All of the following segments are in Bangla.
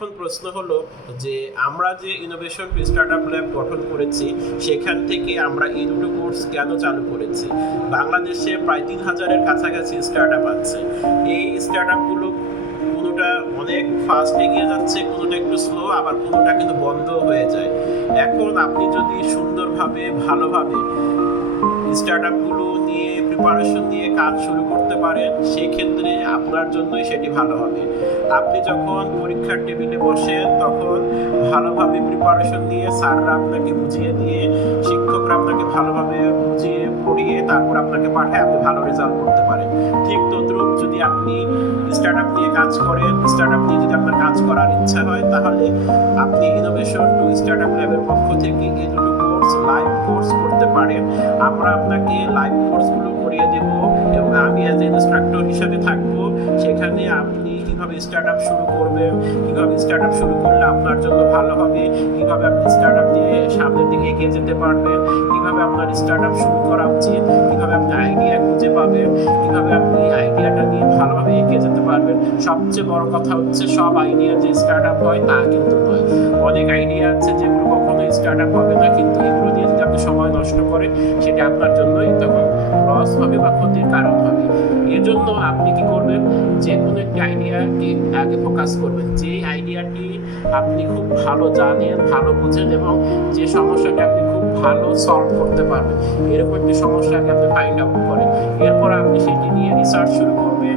এখন প্রশ্ন হলো যে আমরা যে ইনোভেশন স্টার্টআপ ল্যাব গঠন করেছি, সেখান থেকে আমরা দুটো কোর্স কেন চালু করেছি? বাংলাদেশে প্রায় তিন হাজারের কাছাকাছি স্টার্টআপ আছে। এই স্টার্ট স্টার্টআপগুলো কোনোটা অনেক ফাস্ট এগিয়ে যাচ্ছে, কোনোটা একটু স্লো আবার কোনোটা কিন্তু বন্ধ হয়ে যায়। এখন আপনি যদি সুন্দরভাবে, ভালোভাবে স্টার্টআপগুলো নিয়ে প্রিপারেশন নিয়ে কাজ শুরু করতে পারেন সেই ক্ষেত্রে আপনার জন্যই সেটি ভালো হবে। আপনি যখন পরীক্ষার টেবিলে বসেন, তখন ভালোভাবে প্রিপারেশন নিয়ে স্যাররা আপনাকে বুঝিয়ে দিয়ে, শিক্ষকরা আপনাকে ভালোভাবে বুঝিয়ে পড়িয়ে তারপর আপনাকে পাঠায়, আপনি ভালো রেজাল্ট করতে পারেন। ঠিক তদ্রুপ যদি আপনি স্টার্টআপ নিয়ে কাজ করেন স্টার্টআপ নিয়ে যদি আপনার কাজ করার ইচ্ছা হয়, তাহলে আপনি ইনোভেশন টু স্টার্টআপ ল্যাবের পক্ষ থেকে এই দুটো কোর্স লাইভ কোর্স করতে পারেন আমরা আপনাকে লাইভ কোর্সগুলো করিয়ে দেব এবং আমি অ্যাজ এ ইনস্ট্রাক্টর হিসাবে থাকব। সেখানে আপনি কীভাবে স্টার্টআপ শুরু করবেন, কীভাবে স্টার্টআপ শুরু করলে আপনার জন্য ভালো হবে, কীভাবে আপনি স্টার্টআপ নিয়ে সামনের দিকে এগিয়ে যেতে পারবেন, কীভাবে আপনার স্টার্টআপ শুরু করা উচিত, কীভাবে আপনি আইডিয়া খুঁজে পাবেন, কীভাবে আপনি আইডিয়াটা নিয়ে ভালোভাবে পারবেন। সবচেয়ে বড় কথা হচ্ছে সব আইডিয়া যে স্টার্টআপ হয়, তা কিন্তু নয়। অনেক আইডিয়া আছে যেগুলো কখনোই স্টার্টআপ হবে না, কিন্তু এগুলো নিয়ে যদি আপনি সময় নষ্ট করেন, সেটা আপনার জন্যই তখন লস হবে বা ক্ষতির কারণ হবে। এজন্য আপনি কি করবেন? যে কোনো একটি আইডিয়াকে আগে ফোকাস করবেন। যে আইডিয়াটি আপনি খুব ভালো জানেন, ভালো বুঝেন এবং যে সমস্যাটা আপনি খুব ভালো সলভ করতে পারবেন। এরকম একটি সমস্যাকে আপনি ফাইন্ড আউট করেন। এরপর আপনি সেটি নিয়ে রিসার্চ শুরু করবেন।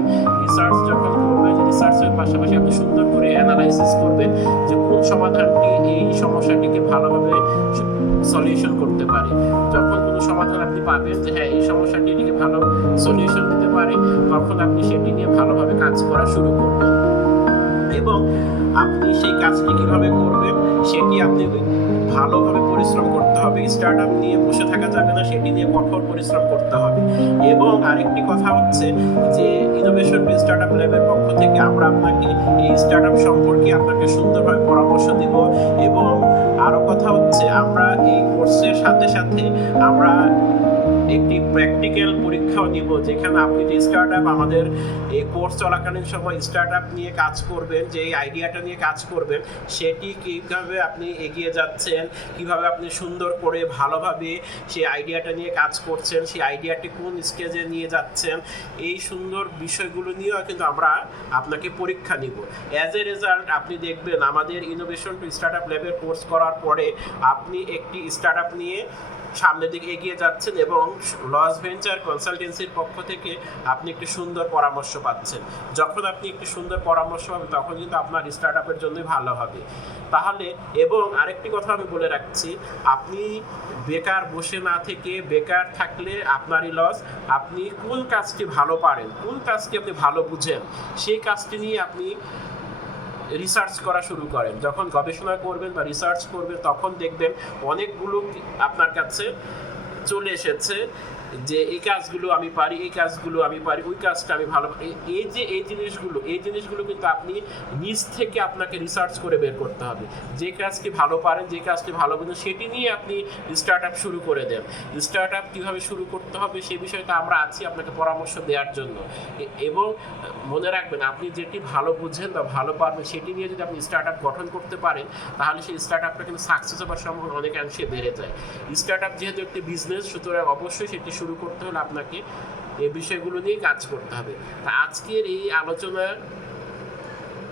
রিসার্চ যখন করবেন রিসার্চের পাশাপাশি আপনি সুন্দর করে অ্যানালাইসিস করবেন যে কোন সমাধানটি এই সমস্যাটিকে ভালোভাবে সলিউশন করতে পারে। যখন কোনো সমাধান আপনি পাবেন যে হ্যাঁ এই সমস্যাটি এটিকে ভালো সলিউশন দিতে পারে, তখন আপনি সেটি নিয়ে ভালোভাবে কাজ করা শুরু করবেন। এবং আপনি সেই কাজটি কীভাবে করবেন, সেটি আপনি ভালোভাবে পরিশ্রম করতে হবে স্টার্ট আপ নিয়ে বসে থাকা যাবে না, সেটি নিয়ে কঠোর পরিশ্রম করতে হবে। এবং আরেকটি কথা হচ্ছে যে ইনোভেশন স্টার্ট আপ ল্যাবের পক্ষ থেকে আমরা আপনাকে এই স্টার্ট আপ সম্পর্কে আপনাকে সুন্দরভাবে পরামর্শ দেব। এবং আরও কথা হচ্ছে, আমরা এই কোর্সের সাথে সাথে আমরা একটি প্র্যাকটিক্যাল পরীক্ষাও নিব, যেখানে আপনি যে স্টার্ট আপ আমাদের এই কোর্স চলাকালীন সময় স্টার্ট আপ নিয়ে কাজ করবেন, যে এই আইডিয়াটা নিয়ে কাজ করবেন, সেটি কীভাবে আপনি এগিয়ে যাচ্ছেন, কীভাবে আপনি সুন্দর করে ভালোভাবে সেই আইডিয়াটা নিয়ে কাজ করছেন, সেই আইডিয়াটি কোন স্টেজে নিয়ে যাচ্ছেন, এই সুন্দর বিষয়গুলো নিয়েও কিন্তু আমরা আপনাকে পরীক্ষা নিব। অ্যাজ এ রেজাল্ট আপনি দেখবেন আমাদের innovation to start up level course করার পরে, আপনি একটি স্টার্ট আপ নিয়ে সামনের দিকে এগিয়ে যাচ্ছেন এবং লস ভেঞ্চার কনসালটেন্সির পক্ষ থেকে আপনি একটি সুন্দর পরামর্শ পাচ্ছেন। যখন আপনি একটি সুন্দর পরামর্শ পাবেন, তখন কিন্তু আপনার স্টার্ট আপের জন্যই ভালো হবে। তাহলে এবং আরেকটি কথা আমি বলে রাখছি, আপনি বেকার বসে না থেকে বেকার থাকলে আপনারই লস আপনি কোন কাজটি ভালো পারেন, কোন কাজটি আপনি ভালো বুঝেন, সেই কাজটি নিয়ে আপনি রিসার্চ করা শুরু করেন। যখন গবেষণা করবেন বা রিসার্চ করবেন, তখন দেখবেন অনেকগুলো আপনার কাছে চলে এসেছে। যে এই কাজগুলো আমি পারি, এই কাজগুলো আমি পারি, ওই কাজটা আমি ভালো এই- যে, এই জিনিসগুলো এই জিনিসগুলো কিন্তু আপনি নিজ থেকে আপনাকে রিসার্চ করে বের করতে হবে। যে কাজটি ভালো পারেন, যে কাজটি ভালো বুঝেন, সেটি নিয়ে আপনি স্টার্ট আপ শুরু করে দেন। স্টার্ট আপ কীভাবে শুরু করতে হবে সেই বিষয়টা আমরা আছি আপনাকে পরামর্শ দেওয়ার জন্য। এবং মনে রাখবেন, আপনি যেটি ভালো বুঝেন বা ভালো পারবেন, সেটি নিয়ে যদি আপনি স্টার্ট আপ গঠন করতে পারেন, তাহলে সেই স্টার্ট আপটা কিন্তু সাকসেস হওয়ার সম্ভাবনা অনেকাংশে বেড়ে যায়। স্টার্ট আপ যেহেতু একটি বিজনেস সুতরাং অবশ্যই সেটি শুরু করতে হলে আপনাকে এই বিষয়গুলো নিয়ে কাজ করতে হবে। তা আজকের এই আলোচনা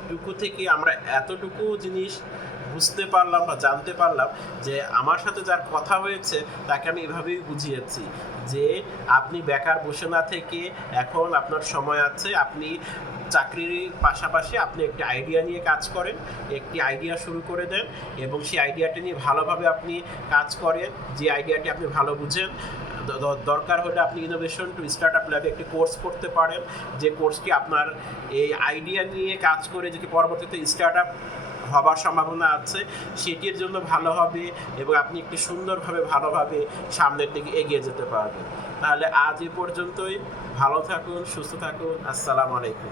টুকু থেকে আমরা এতটুকু জিনিস বুঝতে পারলাম বা জানতে পারলাম যে আমার সাথে যার কথা হয়েছে তাকে আমি এভাবেই বুঝিয়েছি যে আপনি বেকার বসে না থেকে এখন আপনার সময় আছে, আপনি চাকরির পাশাপাশি আপনি একটি আইডিয়া নিয়ে কাজ করেন, একটি আইডিয়া শুরু করে দেন এবং সেই আইডিয়াটি নিয়ে ভালোভাবে আপনি কাজ করেন, যে আইডিয়াটি আপনি ভালো বুঝেন। দরকার হলে আপনি ইনোভেশন টু স্টার্ট আপ ল্যাবে একটি কোর্স করতে পারেন। যে কোর্সটি আপনার এই আইডিয়া নিয়ে কাজ করে যদি পরবর্তীতে স্টার্ট আপ হবার সম্ভাবনা আছে, সেটির জন্য ভালো হবে এবং আপনি একটি সুন্দরভাবে ভালোভাবে সামনের দিকে এগিয়ে যেতে পারবেন। তাহলে আজ এ পর্যন্তই। ভালো থাকুন, সুস্থ থাকুন। আসসালামু আলাইকুম।